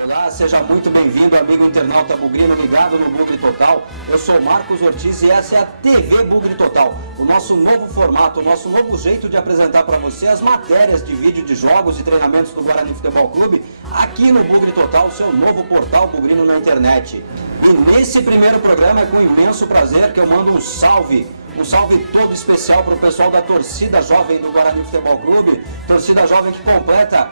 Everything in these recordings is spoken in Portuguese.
Olá, seja muito bem-vindo, amigo internauta bugrino ligado no Bugre Total. Eu sou Marcos Ortiz e essa é a TV Bugre Total, o nosso novo formato, o nosso novo jeito de apresentar para você as matérias de vídeo de jogos e treinamentos do Guarani Futebol Clube aqui no Bugre Total, o seu novo portal bugrino na internet. E nesse primeiro programa é com imenso prazer que eu mando um salve todo especial para o pessoal da torcida jovem do Guarani Futebol Clube, torcida jovem que completa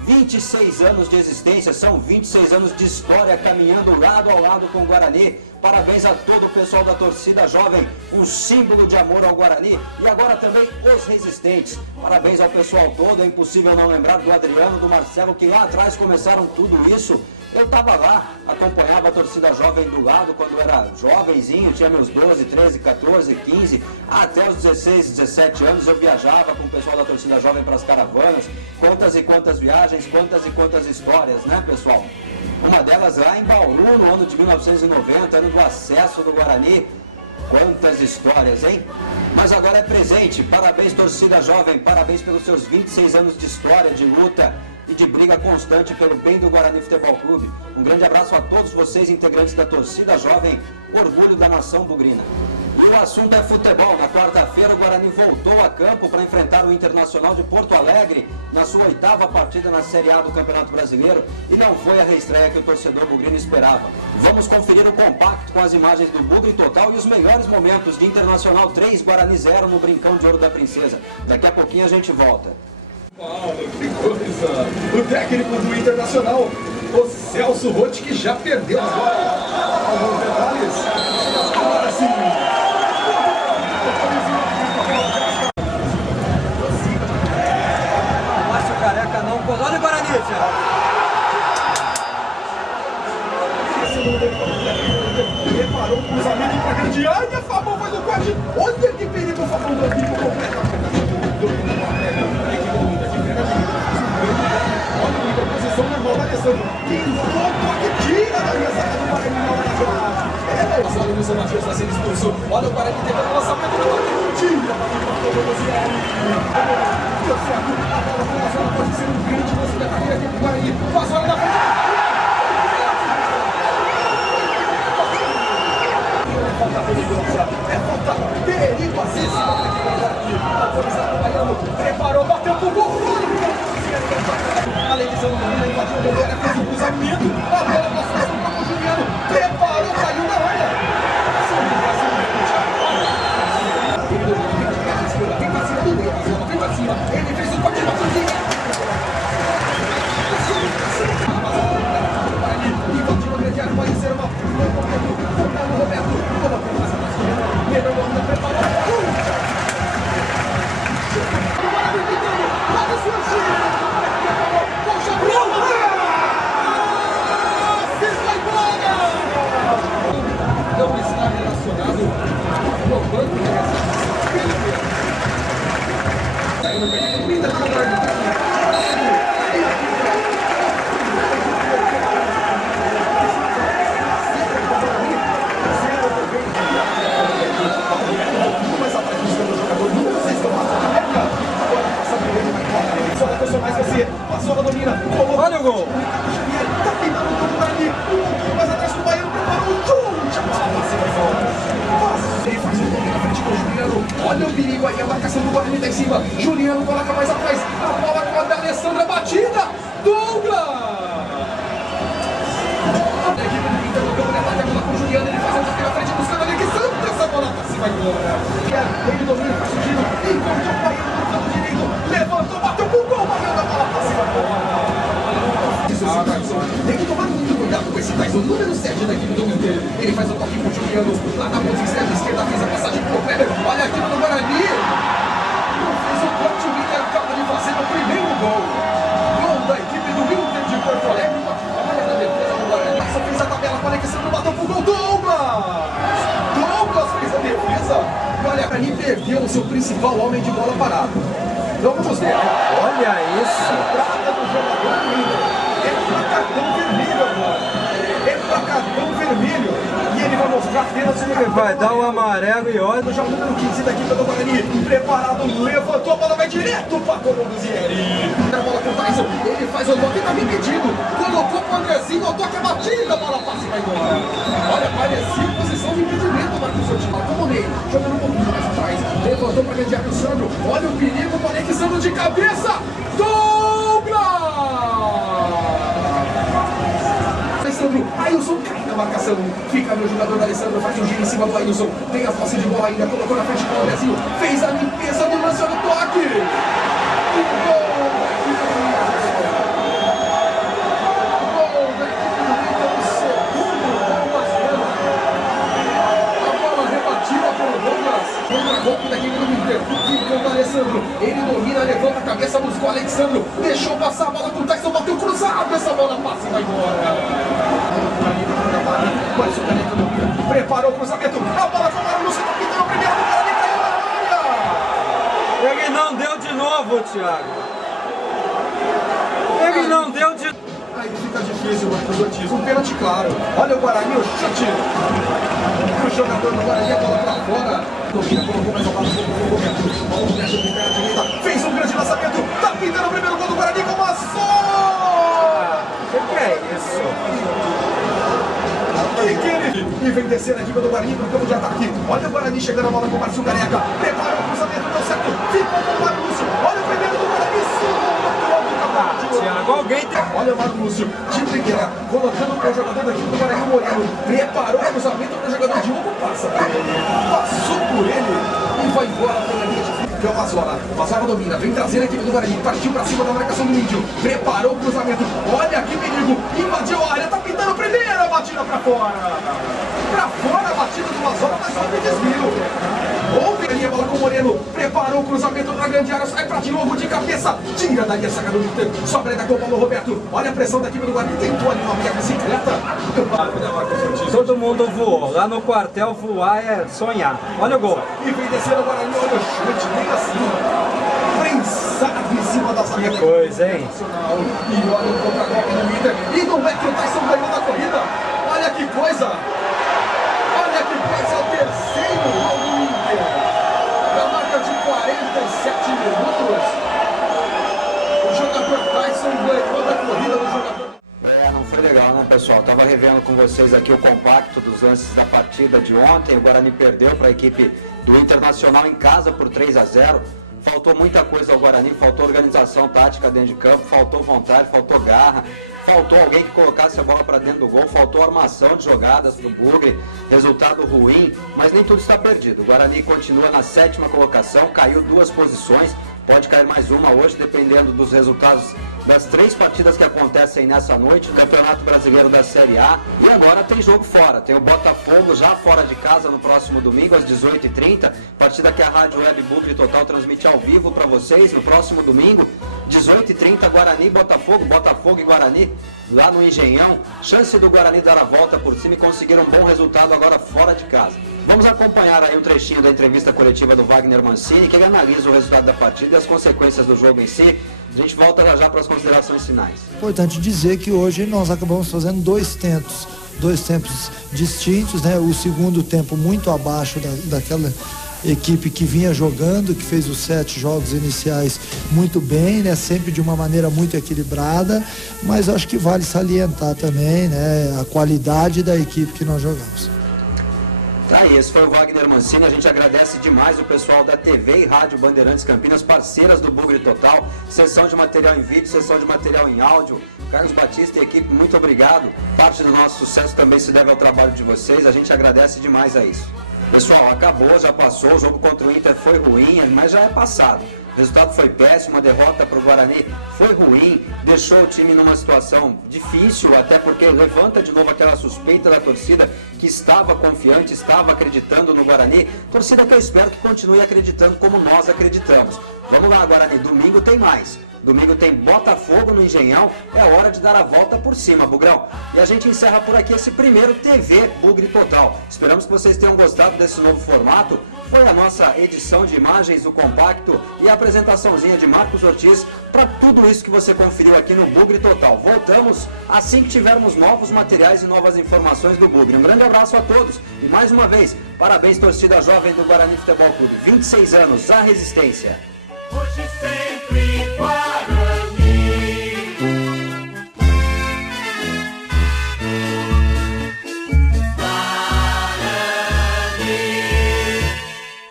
26 anos de existência, são 26 anos de história caminhando lado ao lado com o Guarani. Parabéns a todo o pessoal da torcida jovem, um símbolo de amor ao Guarani. E agora também os resistentes. Parabéns ao pessoal todo, é impossível não lembrar do Adriano, do Marcelo, que lá atrás começaram tudo isso. Eu estava lá, acompanhava a torcida jovem do lado quando era jovenzinho, tinha meus 12, 13, 14, 15, até os 16, 17 anos eu viajava com o pessoal da torcida jovem para as caravanas. Quantas e quantas viagens, quantas e quantas histórias, né, pessoal? Uma delas lá em Bauru, no ano de 1990, ano do acesso do Guarani. Quantas histórias, hein? Mas agora é presente. Parabéns, torcida jovem, parabéns pelos seus 26 anos de história, de luta e de briga constante pelo bem do Guarani Futebol Clube. Um grande abraço a todos vocês, integrantes da torcida jovem, orgulho da nação bugrina. E o assunto é futebol. Na quarta-feira o Guarani voltou a campo para enfrentar o Internacional de Porto Alegre na sua 8ª partida na Série A do Campeonato Brasileiro e não foi a reestreia que o torcedor bugrino esperava. Vamos conferir o compacto com as imagens do Bugre Total e os melhores momentos de Internacional 3, Guarani 0 no Brincão de Ouro da Princesa. Daqui a pouquinho a gente volta. Paulo, que coisa! O técnico do Internacional, o Celso Rotti, que já perdeu agora. Alguns detalhes. Agora sim. Márcio Careca não pode. Olha o Guarani, Preparou o cruzamento para a grande área. Fabão faz o corte. Olha que perigo, o Fabão do Pico completa. Olha a posição normal da Alessandro. Que toque tira da minha saca do Guarani na hora H. O Luiz Matias está sendo expulso. Olha o Guarani tentando o lançamento do toque. Tira. Deu certo. A bola foi na zona. Pode ser um grande lance de ataque aqui pro Guarani. Faz hora na frente. É falta perigosíssima para aqui para o Guarani. A polícia trabalhando. Preparou, bateu pro gol. A Levisão domina, invadiu o goleiro, fez o cruzamento, a bola passou para o Juliano, preparou, caiu na área. Ele fez o corte na cozinha. Invadiu a grande área, pode ser uma. Roberto, colocando essa nossa correndo, levando a onda, preparou. Não está relacionado ao banco de reservas. Saindo perdendo o Inter, mais atrás buscando o jogador número 6 que é o Márcio Careca. Agora passa primeiro, vai embora. Só da pessoa mais você. Passou a domina. Olha o gol. Ricardo Xavier tá pintando o gol do Guarani. Um pouquinho mais atrás do Baiano. Preparou o chute. A bola passa e vai embora. Ele faz o gol na frente com o Juliano. Olha o perigo aí. A marcação do Guarani tá em cima. Juliano coloca mais atrás. A bola com a da Alessandra batida. Douglas. A equipe do Inter no campo de ataque. A bola com o Juliano. Ele faz a toque na frente buscando ali. Que santa essa bola passa e vai embora. Ele domina, faz o giro. Encontrou o Baiano no canto direito. Levantou, bateu pro gol. Baiano, a bola passa e vai embora. Tem que tomar muito cuidado com esse Tyson, número 7 da equipe do Inter. Ele faz o toque com o Juliano, lá na ponta esquerda, fez a passagem pro Kleber. Olha a equipe do Guarani. Fez o corte, o Inter acaba de fazer o primeiro gol. Gol da equipe do Inter de Porto Alegre. Olha na defesa do Guarani. Só fez a tabela com a Alexandre, bateu pro gol. Douglas fez a defesa. E olha, o Guarani perdeu o seu principal homem de bola parado. Então vamos ver, né? Olha isso. Trata do jogador do Inter. É pra cartão vermelho agora. É pra cartão vermelho. E ele vai mostrar apenas o número vai dar o amarelo e olha. Já o número 15 da equipe do Guarani. Preparado, levantou, a bola vai direto para o Luzieri. A bola com o Tyson, ele faz o toque, tá impedido. Colocou pro Andrezinho, o toque é batida, a bola passa e vai embora. Olha, parecia posição de impedimento, Marcos Ortiz. Acomodei, jogando um pouquinho mais atrás. Levantou para grande área o Sandro. Olha o perigo, conexão de cabeça. Douglas! Ailson cai na marcação. Fica no jogador Alessandro, faz um giro em cima do Ailson. Tem a posse de bola ainda, colocou na frente com o Andrezinho. Fez a limpeza do lance do toque. E gol da equipe do Inter, o segundo gol da cena. A bola rebatida pelo Douglas. Contra-golpe da equipe do Inter. Ficou do Alessandro. Ele domina, levanta a cabeça, buscou o Alexandro. Deixou passar a bola com o Tyson, bateu cruzado. Essa bola passa e vai embora. Mas o Caneca domina, preparou o cruzamento, a bola com o Marcos, tá pintando o primeiro do Guarani, caiu na área. Ele não deu de novo, Thiago. Ele não deu de... Aí fica difícil, Marcos Ortiz, um pênalti claro. Olha o Guarani, o chute. O jogador do Guarani, a bola pra fora. Domina, colocou mais a bola no Roberto. Bola no Neto de perna direita, fez um grande lançamento, tá pintando o primeiro gol do Guarani com uma só. O que é isso? E vem descendo a equipe do Guarani pro campo de ataque. Olha o Guarani chegando a bola com o Márcio Careca. Preparou o cruzamento, deu certo. Ficou com o Mário Lúcio. Olha o primeiro do Guarani. Thiago, alguém tem... Olha o Mário Lúcio de primeira, colocando para o jogador da equipe do Guarani, Moreno. Preparou o cruzamento para o jogador Diogo. Passa por ele. Passou por ele e vai embora pela linha de fundo. É o Mazola. Mazola domina. Vem trazendo a equipe do Guarani. Partiu para cima da marcação do Índio. Preparou o cruzamento. Olha que perigo. Invadiu a área. Tá pintando a primeira batida para fora. Pra fora a batida do Mazola, mas houve desvio. Houve ali a bola com o Moreno. Preparou o cruzamento na grande área. Sai pra de novo de cabeça. Tira daí a saca do Inter. Sobra ainda com o Paulo Roberto. Olha a pressão da equipe do Guarani. Tentou ali uma meia bicicleta. Todo mundo voou. Lá no quartel voar é sonhar. Olha o gol. E vem descendo o Guarani. Olha o chute. Nem assim. Prensado em cima da zaga. Que coisa, hein? E olha o contra-golpe do Inter. E não é que o Tyson ganhou da corrida. Olha que coisa. Olha que coisa. É o terceiro gol do Inter. Da marca de 47 minutos. O jogador Tyson ganhou da corrida do jogador. Não foi legal, né, pessoal? Tava revendo com vocês aqui o compacto dos lances da partida de ontem. O Guarani perdeu para a equipe do Internacional em casa por 3-0. Faltou muita coisa ao Guarani, faltou organização tática dentro de campo, faltou vontade, faltou garra, faltou alguém que colocasse a bola para dentro do gol, faltou armação de jogadas pro Bugre, resultado ruim, mas nem tudo está perdido. O Guarani continua na 7ª colocação, caiu 2 posições, pode cair mais uma hoje, dependendo dos resultados das 3 partidas que acontecem nessa noite, no Campeonato Brasileiro da Série A. E agora tem jogo fora, tem o Botafogo já fora de casa no próximo domingo às 18h30, partida que a Rádio Web Bugre Total transmite ao vivo para vocês no próximo domingo, 18h30, Guarani e Botafogo, Botafogo e Guarani lá no Engenhão. Chance do Guarani dar a volta por cima e conseguir um bom resultado agora fora de casa. Vamos acompanhar aí um trechinho da entrevista coletiva do Wagner Mancini, que ele analisa o resultado da partida e as consequências do jogo em si. A gente volta já para as considerações finais. Importante dizer que hoje nós acabamos fazendo dois tempos distintos, né? O segundo tempo muito abaixo daquela equipe que vinha jogando, que fez os 7 jogos iniciais muito bem, né? Sempre de uma maneira muito equilibrada, mas acho que vale salientar também, né? A qualidade da equipe que nós jogamos. Tá aí, esse foi o Wagner Mancini. A gente agradece demais o pessoal da TV e Rádio Bandeirantes Campinas, parceiras do Bugre Total, sessão de material em vídeo, sessão de material em áudio. Carlos Batista e equipe, muito obrigado. Parte do nosso sucesso também se deve ao trabalho de vocês, a gente agradece demais a isso. Pessoal, acabou, já passou, o jogo contra o Inter foi ruim, mas já é passado. O resultado foi péssimo, a derrota para o Guarani foi ruim, deixou o time numa situação difícil, até porque levanta de novo aquela suspeita da torcida que estava confiante, estava acreditando no Guarani, torcida que eu espero que continue acreditando como nós acreditamos. Vamos lá, Guarani, domingo tem mais. Domingo tem Botafogo no Engenhão, é hora de dar a volta por cima, Bugrão. E a gente encerra por aqui esse primeiro TV Bugre Total. Esperamos que vocês tenham gostado desse novo formato. Foi a nossa edição de imagens do compacto e a apresentaçãozinha de Marcos Ortiz para tudo isso que você conferiu aqui no Bugre Total. Voltamos assim que tivermos novos materiais e novas informações do Bugre. Um grande abraço a todos e mais uma vez, parabéns torcida jovem do Guarani Futebol Clube. 26 anos, a resistência.